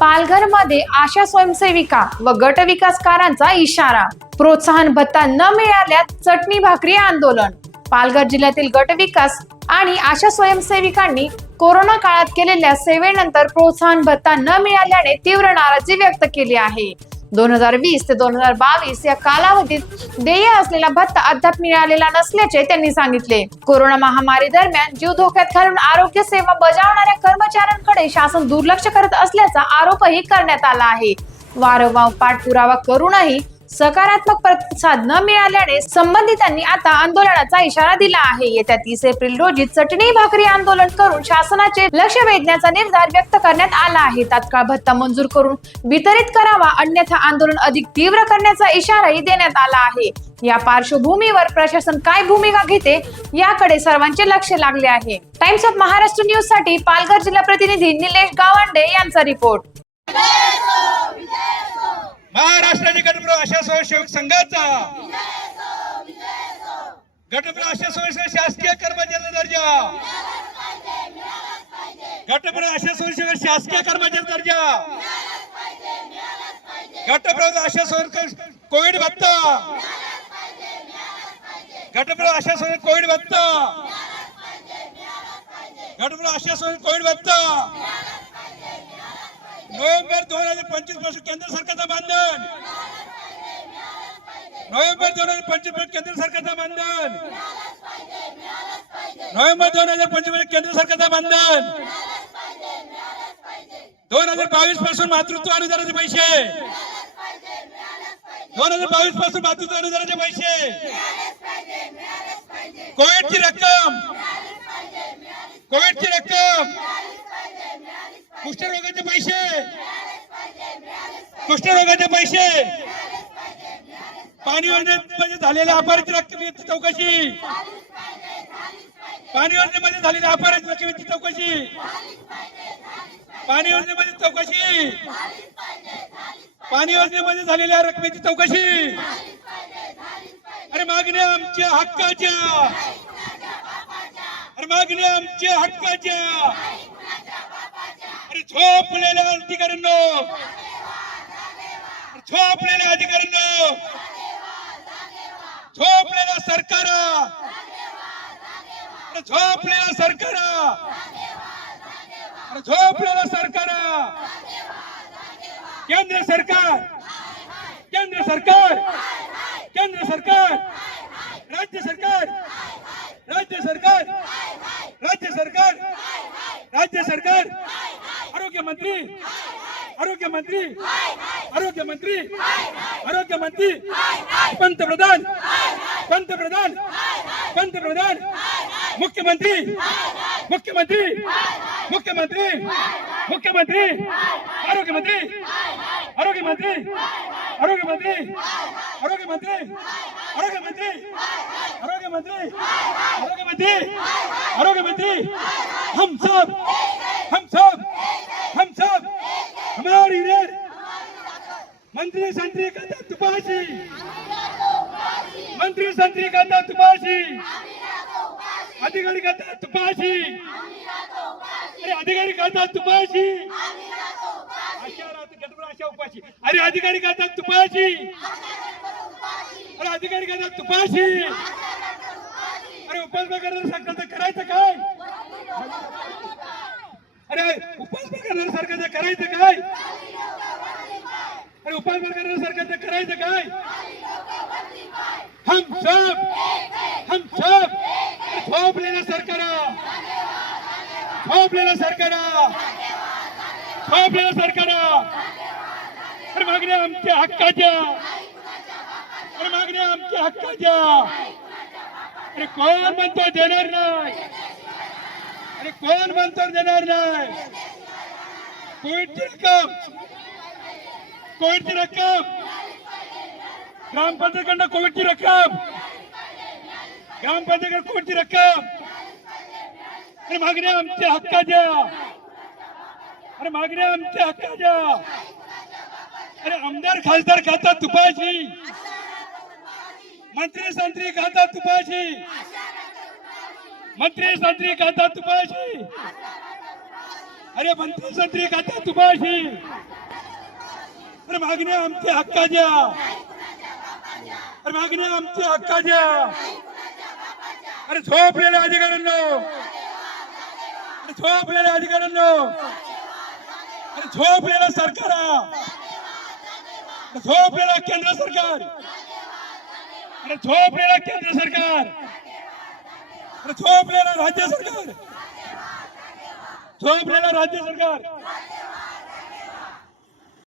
पालघरमध्ये आशा स्वयंसेविका व गट विकासकारांचा इशारा. प्रोत्साहन भत्ता न मिळाल्यास चटणी भाकरी आंदोलन. पालघर जिल्ह्यातील गट विकास आणि आशा स्वयंसेविकांनी कोरोना काळात केलेल्या सेवेनंतर प्रोत्साहन भत्ता न मिळाल्याने तीव्र नाराजी व्यक्त केली आहे. 2020 ते 2022 या कालावधीत देय असलेला भत्ता अद्याप मिळालेला नसल्याचे त्यांनी सांगितले. कोरोना महामारी दरम्यान जीव धोक्यात घालून आरोग्य सेवा बजावणाऱ्या कर्मचाऱ्यांकडे शासन दुर्लक्ष करत असल्याचा आरोपही करण्यात आला आहे. वारंवार पाठपुरावा करूनही सकारात्मक प्रतिसाद न मिळाल्याने संबंधितांनी आता आंदोलनाचा इशारा दिला आहे. येत्या 30 एप्रिल रोजी चटणी भाकरी आंदोलन करून शासनाचे लक्ष वेधण्याचा निर्धार व्यक्त करण्यात आला आहे. तात्काळ भत्ता मंजूर करून वितरित करावा, अन्यथा आंदोलन अधिक तीव्र करण्याचा इशाराही देण्यात आला आहे. या पार्श्वभूमीवर प्रशासन काय भूमिका घेते याकडे सर्वांचे लक्ष लागले आहे. टाइम्स ऑफ महाराष्ट्र न्यूज साठी पालघर जिल्हा प्रतिनिधी निलेश गावंडे यांचा रिपोर्ट. महाराष्ट्र आणि गटप्रव आशा स्वयंसेवक संघाचा गटप्रव आशा स्वयंसेवक शासकीय कर्मचारी दर्जा, गटप्रव आशा स्वयंसेवक शासकीय कर्मचारी दर्जा, गटप्रव आशा स्वयंसेवक कोविड भत्ता, गटप्रव आशा स्वयंसेवक कोविड भत्ता, गटप्रव आशा स्वयंसेवक कोविड भत्ता. नोव्हेंबर 2025 पासून केंद्र सरकारचा मानधन, नोव्हेंबर 2025 केंद्र सरकारचा मानधन, नोव्हेंबर 2025 केंद्र सरकारचा मानधन. 2022 पासून मातृत्व अनुदानाचे पैसे, 2022 पासून मातृत्व अनुदानाचे पैसे, कोविडची रक्कम, कोविडची रक्कम, कुष्ठरोगाचे पैसे, कुष्ठरोगाचे पैसे, पाणी योजनेमध्ये झालेल्या अपराधी रकमेची चौकशी, पाणी योजनेमध्ये झालेल्या अपराधी रकमेची चौकशी, पाणी योजनेमध्ये चौकशी, पाणी योजनेमध्ये झालेल्या रकमेची चौकशी. अरे मागण्या आमच्या हक्काच्या, अरे मागण्या आमच्या हक्काच्या. अरे झोपलेल्या अधिकाऱ्यांनो, झोपलेल्या अधिकाऱ्यांनो, झोपलेल्या सरकार, झोपलेल्या सरकार, झोपलेल्या सरकार. केंद्र सरकार, केंद्र सरकार, केंद्र सरकार, राज्य सरकार, राज्य सरकार, राज्य सरकार, राज्य सरकार. आरोग्य मंत्री, आरोग्य मंत्री, आरोग्य मंत्री, आरोग्य मंत्री, पंतप्रधान, पंतप्रधान, पंतप्रधान, मुख्यमंत्री, मुख्यमंत्री, मुख्यमंत्री, मुख्यमंत्री, आरोग्य मंत्री, आरोग्य मंत्री, आरोग्य मंत्री, आरोग्य मंत्री, आरोग्य मंत्री, आरोग्य मंत्री, आरोग्य मंत्री, आरोग्य मंत्री. हम सब, हम सब, हम सब हमारी रे. मंत्री संत्री कहता तुपाशी, मंत्री संत्री कहता तुपाशी, अधिकारी कहता तुपाशी, अरे अधिकारी कहता तुपाशी, आशा उपाशी, अरे अधिकारी कहता तुपाशी, अरे अधिकारी कहता तुपाशी. अरे उपासना करणाऱ्या सरकारचं करायचं काय? अरे उपासना करणाऱ्या सरकारचं करायचं काय? अरे उपासना करणाऱ्या सरकारचं करायचं काय? हम सब, हम सब झोपलेल्या सरकार, झोपलेल्या सरकार, झोपलेल्या सरकार. अरे मागण्या आमच्या हक्काच्या, अरे मागण्या आमच्या हक्काच्या. अरे कोण म्हणतो देणार नाही? अरे कोण म्हणतो देणार नाही? कोविडची रक्कम, कोविडची रक्कम, ग्रामपंचायतीकडनं कोविडची रक्कम, ग्रामपंचायतीकडे कोविडची रक्कम. अरे मागण्या आमच्या हक्काच्या, अरे मागण्या आमच्या हक्काच्या. अरे आमदार खासदार खाता तुपाशी, मंत्री संत्री खाता तुपाशी, मंत्री संत्री खाता तुपाशी. अरे मंत्री संत्री खात्या तुपाशी, अरे मागण्या आमच्या हक्काच्या, अरे मागण्या आमच्या हक्काच्या, अरे झोपलेल्या अधिकाऱ्यांनो, अरे झोपलेल्या अधिकाऱ्यांनो, अरे झोपलेलं सरकार, अरे झोपलेलं केंद्र सरकार, अरे झोपलेलं केंद्र सरकार, अरे झोपलेलं राज्य सरकार, झोपलेलं राज्य सरकार.